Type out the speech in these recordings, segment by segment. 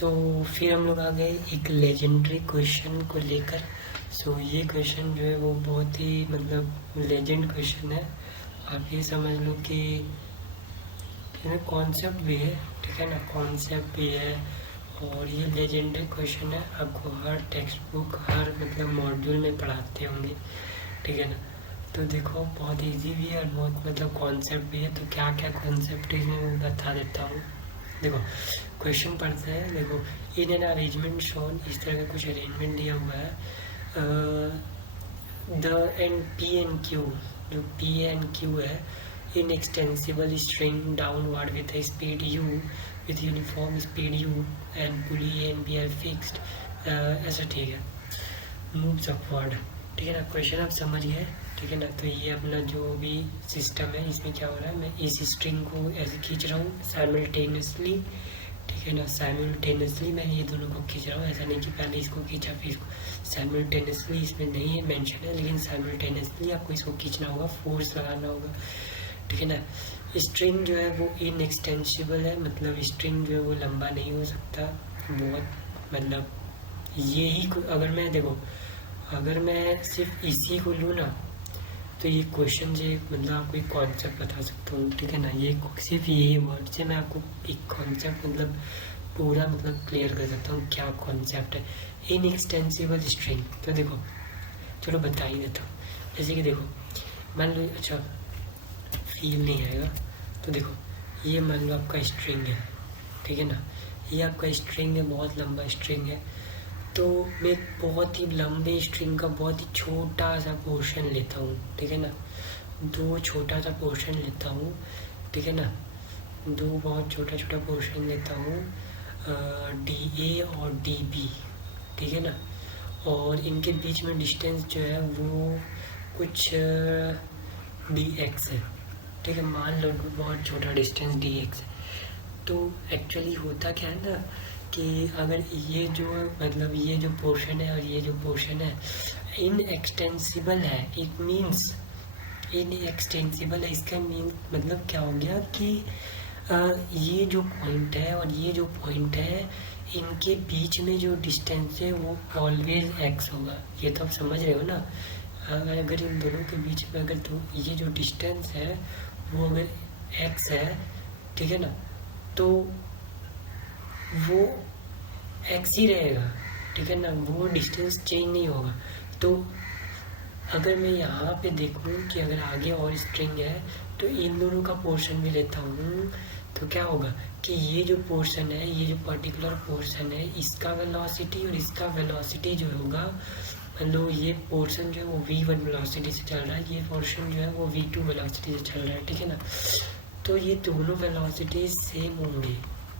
फिर हम लोग आ गए एक लेजेंडरी क्वेश्चन को लेकर। ये क्वेश्चन जो है वो बहुत ही मतलब लेजेंड क्वेश्चन है। आप ये समझ लो कि इसमें कॉन्सेप्ट भी है, ठीक है ना, कॉन्सेप्ट भी है और ये लेजेंडरी क्वेश्चन है। आपको हर टेक्स्ट बुक हर मतलब मॉड्यूल में पढ़ाते होंगे, ठीक है ना। तो देखो बहुत इजी भी है और बहुत मतलब कॉन्सेप्ट भी है। तो क्या क्या कॉन्सेप्ट है इसमें मैं बता देता हूँ। देखो क्वेश्चन पढ़ते हैं। देखो इन एन अरेंजमेंट शोन, इस तरह का कुछ अरेंजमेंट दिया हुआ है। The end P and Q, जो पी एंड क्यू है, inextensible string downward with speed u, with uniform speed u and pulley and B are fixed, ऐसा, ठीक है। मूव्स अपवर्ड, ठीक है ना। क्वेश्चन आप समझ गए, ठीक है ना। तो ये अपना जो भी सिस्टम है इसमें क्या हो रहा है, मैं इस स्ट्रिंग को ऐसे खींच रहा हूँ साइमल्टेनियसली, ठीक है ना। साइमल्टेनियसली मैं ये दोनों को खींच रहा हूँ, ऐसा नहीं कि पहले इसको खींचा फिर इसको। साइमल्टेनियसली इसमें नहीं है मेंशन है, लेकिन साइमल्टेनियसली आपको इसको खींचना होगा, फोर्स लगाना होगा, ठीक है ना। स्ट्रिंग जो है वो इनएक्सटेंसिबल है, मतलब स्ट्रिंग जो है वो लंबा नहीं हो सकता बहुत, मतलब ये ही अगर मैं देखो अगर मैं सिर्फ इसी को लूँ ना तो ये क्वेश्चन से मतलब आपको एक कॉन्सेप्ट बता सकता हूँ, ठीक है ना। ये सिर्फ यही वर्ड से मैं आपको एक कॉन्सेप्ट मतलब पूरा मतलब क्लियर कर सकता हूँ क्या कॉन्सेप्ट है। इनएक्सटेंसिबल स्ट्रिंग, तो देखो चलो बता ही देता हूँ। जैसे कि देखो मान लो, अच्छा फील नहीं आएगा, तो देखो ये मान लो आपका स्ट्रिंग है, ठीक है ना। ये आपका स्ट्रिंग है, बहुत लंबा स्ट्रिंग है। तो मैं बहुत ही लंबे स्ट्रिंग का बहुत ही छोटा सा पोर्शन लेता हूँ, ठीक है ना। दो छोटा सा पोर्शन लेता हूँ, ठीक है ना। दो बहुत छोटा छोटा पोर्शन लेता हूँ, डी ए और डी बी, ठीक है ना। और इनके बीच में डिस्टेंस जो है वो कुछ डी एक्स है, ठीक है। मान लो बहुत छोटा डिस्टेंस डी एक्स है। तो एक्चुअली होता क्या है ना कि अगर ये जो मतलब ये जो पोर्शन है और ये जो पोर्शन है इन एक्सटेंसिबल है, इट मीन्स इन एक्सटेंसिबल है। इसका मीन मतलब क्या हो गया कि ये जो पॉइंट है और ये जो पॉइंट है इनके बीच में जो डिस्टेंस है वो ऑलवेज एक्स होगा। ये तो आप समझ रहे हो ना। अगर इन दोनों के बीच में अगर तो ये जो डिस्टेंस है वो अगर एक्स है, ठीक है ना, तो वो एक्स ही रहेगा, ठीक है ना। वो डिस्टेंस चेंज नहीं होगा। तो अगर मैं यहाँ पे देखूँ कि अगर आगे और स्ट्रिंग है तो इन दोनों का पोर्शन भी लेता हूँ, तो क्या होगा कि ये जो पोर्शन है, ये जो पर्टिकुलर पोर्शन है, इसका वेलोसिटी और इसका वेलोसिटी जो होगा, मतलब ये पोर्शन जो है वो v1 वेलोसिटी से चल रहा है, ये पोर्शन जो है वो v2 वेलोसिटी से चल रहा है, ठीक है ना। तो ये दोनों वेलोसिटीज सेम होंगी,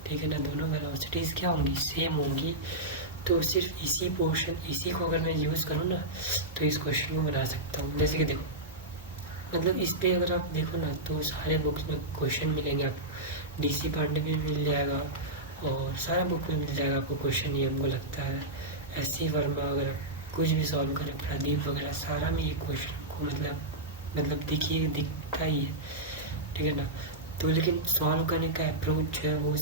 ठीक है ना। दोनों वेलोसिटीज क्या होंगी, सेम होंगी। तो सिर्फ इसी पोर्शन, इसी को अगर मैं यूज़ करूँ ना तो इस क्वेश्चन को बना सकता हूँ। जैसे कि देखो मतलब इस पर अगर आप देखो ना तो सारे बुक्स में क्वेश्चन मिलेंगे आपको। डीसी पांडे भी मिल जाएगा और सारा बुक में मिल जाएगा आपको क्वेश्चन, ये हमको लगता है। एस.सी. वर्मा अगर कुछ भी सॉल्व करें, प्रदीप वगैरह, सारा में ये क्वेश्चन को मतलब देखिए दिखता ही है, ठीक है ना। तो लेकिन सॉल्व करने का अप्रोच जो है वो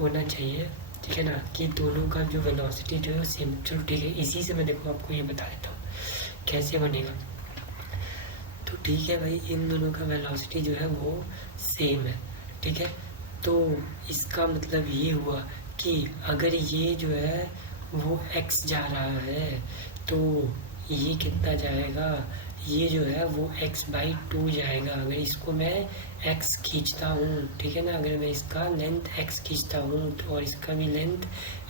होना चाहिए, ठीक है ना, कि दोनों का जो वेलोसिटी जो है सेम। चलो ठीक है, इसी से मैं देखो आपको ये बता देता हूँ कैसे बनेगा। तो ठीक है भाई, इन दोनों का वेलोसिटी जो है वो सेम है, ठीक है। तो इसका मतलब ये हुआ कि अगर ये जो है वो x जा रहा है तो ये कितना जाएगा, ये जो है वो x/2 जाएगा। अगर इसको मैं x खींचता हूँ, ठीक है ना, अगर मैं इसका लेंथ x खींचता हूँ तो और इसका भी लेंथ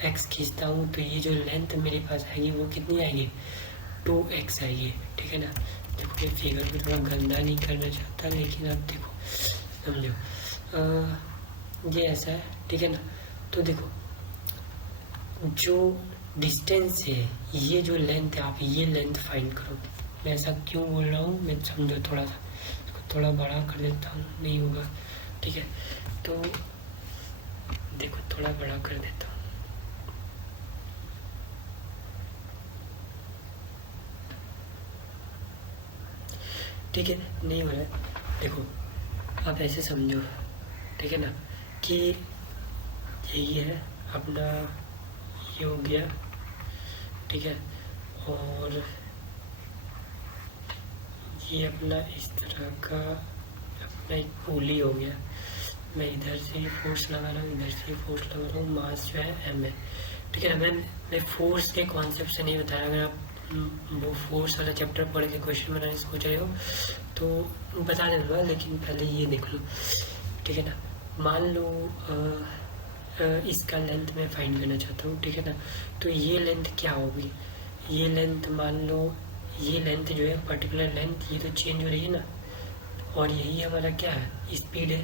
x खींचता हूँ तो ये जो लेंथ मेरे पास आएगी वो कितनी आएगी, 2x आएगी, ठीक है ना। देखो ये फिगर को थोड़ा गंदा नहीं करना चाहता, लेकिन आप देखो समझो, ये ऐसा है, ठीक है ना। तो देखो जो डिस्टेंस है, ये जो लेंथ है, आप ये लेंथ फाइंड करो। मैं ऐसा क्यों बोल रहा हूँ मैं समझो, थोड़ा सा इसको थोड़ा बड़ा कर देता हूँ, नहीं होगा, ठीक है। तो देखो थोड़ा बड़ा कर देता हूँ, ठीक है, नहीं हो रहा है। देखो आप ऐसे समझो, ठीक है ना, कि यही है अपना ये हो गया, ठीक है। और ये अपना इस तरह का अपना एक पुली हो गया। मैं इधर से फोर्स लगा रहा हूँ, इधर से फोर्स लगा रहा हूँ, मास जो है एम है, ठीक है ना। मैं फोर्स के कॉन्सेप्ट से नहीं बताया, अगर आप वो फोर्स वाला चैप्टर पढ़ के क्वेश्चन बनाने सोच रहे हो तो बता दूँगा, लेकिन पहले ये देख लो, ठीक है ना। मान लो इसका लेंथ मैं फाइंड करना चाहता हूँ, ठीक है ना। तो ये लेंथ क्या होगी, ये लेंथ मान लो, ये लेंथ जो है पर्टिकुलर लेंथ, ये तो चेंज हो रही है ना, और यही हमारा क्या है, स्पीड है,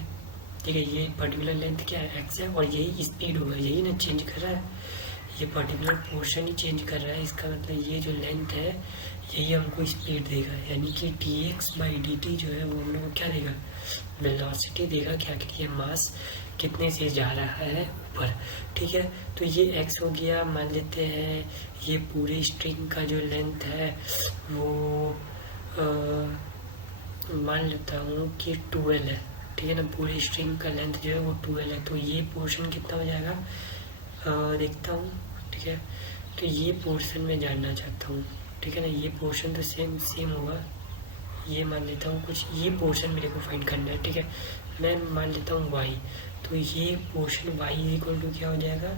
ठीक है। ये पर्टिकुलर लेंथ क्या है, एक्स है, और यही स्पीड होगा, यही ना चेंज कर रहा है, ये पर्टिकुलर पोर्शन ही चेंज कर रहा है। इसका मतलब ये जो लेंथ है यही हमको स्पीड देगा, यानी कि dx/dt जो है वो हम लोग को क्या देगा, वेलोसिटी देगा। क्या कि ये मास कितने से जा रहा है ऊपर, ठीक है। तो ये x हो गया, मान लेते हैं ये पूरे स्ट्रिंग का जो लेंथ है वो मान लेता हूँ कि 12 है, ठीक है ना। पूरे स्ट्रिंग का लेंथ जो है वो 12 है, तो ये पोर्शन कितना हो जाएगा, देखता हूँ, ठीक है। तो ये पोर्शन में जानना चाहता हूँ, ठीक है ना। ये पोर्शन तो सेम होगा, ये मान लेता हूँ कुछ, ये पोर्शन मेरे को फाइंड करना है, ठीक है। मैं मान लेता हूँ y, तो ये पोर्शन y इक्वल टू क्या हो जाएगा,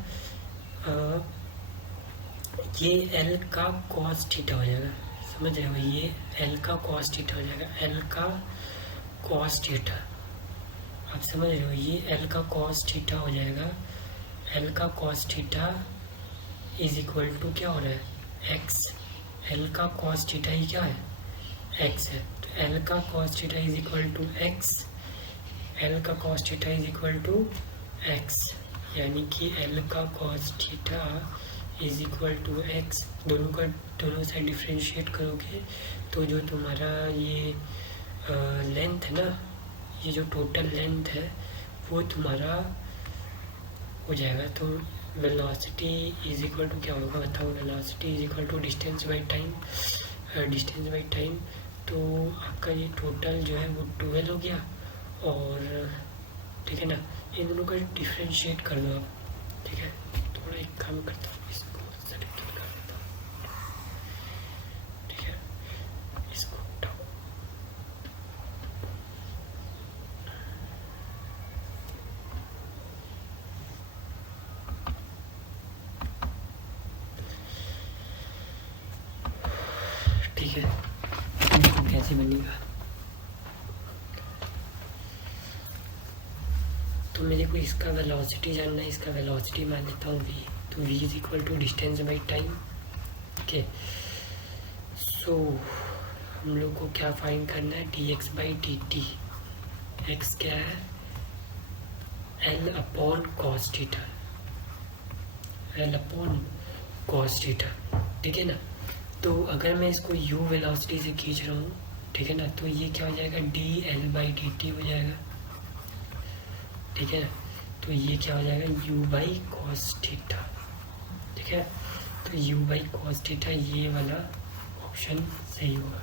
ये l का cos थीटा हो जाएगा, समझ रहे हो, ये l का cos थीटा हो जाएगा, l का cos थीटा, आप समझ रहे हो, ये l का cos थीटा हो जाएगा। l का cos theta is equal to क्या हो रहा है, x, l का cos थीटा ही क्या है, x है, तो l का cos theta is equal to x, l का cos theta is equal to x, यानी कि l का cos theta is equal to x। दोनों से डिफ्रेंशिएट करोगे तो जो तुम्हारा ये लेंथ है ना, ये जो टोटल लेंथ है वो तुम्हारा हो जाएगा। तो वेलोसिटी इज इक्वल टू क्या होगा बताओ, velocity is equal to distance by time, तो आपका ये टोटल जो है वो 12 हो गया, और ठीक है ना, इन दोनों का डिफ्रेंशिएट कर दो आप, ठीक है। थोड़ा एक काम करता हूँ, इसको सेलेक्ट कर देता हूँ, ठीक है, इसको उठाओ, ठीक है। इसको कैसे बनेगा, तो मेरे को इसका वेलोसिटी जानना है, इसका वेलोसिटी मान लेता हूँ v, तो v is equal to distance by time, okay. So हम लोग को क्या फाइंड करना है, dx/dt, x क्या है, l अपॉन cos थीटा, ठीक है ना। तो अगर मैं इसको u वेलोसिटी से खींच रहा हूँ, ठीक है ना, तो ये क्या हो जाएगा, dl/dt हो जाएगा, ठीक है ना। तो ये क्या हो जाएगा, u/cos थीटा, ठीक है। तो u/cos थीटा ये वाला ऑप्शन सही होगा।